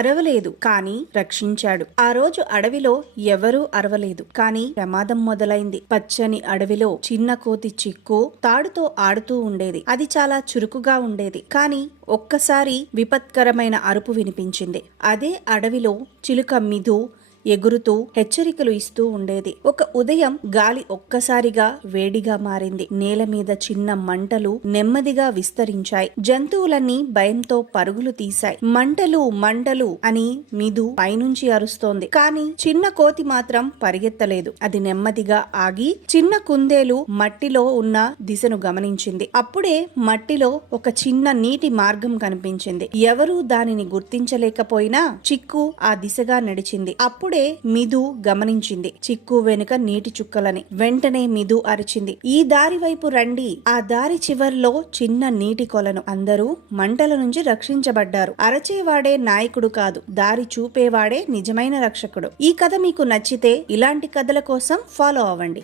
అరవలేదు కానీ రక్షించాడు. ఆ రోజు అడవిలో ఎవరూ అరవలేదు కానీ ప్రమాదం మొదలైంది. పచ్చని అడవిలో చిన్న కోతి చిక్కు తాడుతో ఆడుతూ ఉండేది. అది చాలా చురుకుగా ఉండేది. కానీ ఒక్కసారి విపత్కరమైన అరుపు వినిపించింది. అదే అడవిలో చిలుక మిదు ఎగురుతూ హెచ్చరికలు ఇస్తూ ఉండేది. ఒక ఉదయం గాలి ఒక్కసారిగా వేడిగా మారింది. నేల మీద చిన్న మంటలు నెమ్మదిగా విస్తరించాయి. జంతువులన్నీ భయంతో పరుగులు తీశాయి. మంటలు మంటలు అని మిదు పైనుంచి అరుస్తోంది. కాని చిన్న కోతి మాత్రం పరిగెత్తలేదు. అది నెమ్మదిగా ఆగి చిన్న కుందేలు మట్టిలో ఉన్న దిశను గమనించింది. అప్పుడే మట్టిలో ఒక చిన్న నీటి మార్గం కనిపించింది. ఎవరూ దానిని గుర్తించలేకపోయినా చిక్కు ఆ దిశగా నడిచింది. అప్పుడే మిదు గమనించింది చిక్కు వెనుక నీటి చుక్కలని. వెంటనే మిదు అరిచింది, ఈ దారి వైపు రండి. ఆ దారి చివర్లో చిన్న నీటి కొలను. అందరూ మంటల నుంచి రక్షించబడ్డారు. అరచేవాడే నాయకుడు కాదు, దారి చూపేవాడే నిజమైన రక్షకుడు. ఈ కథ మీకు నచ్చితే ఇలాంటి కథల కోసం ఫాలో అవ్వండి.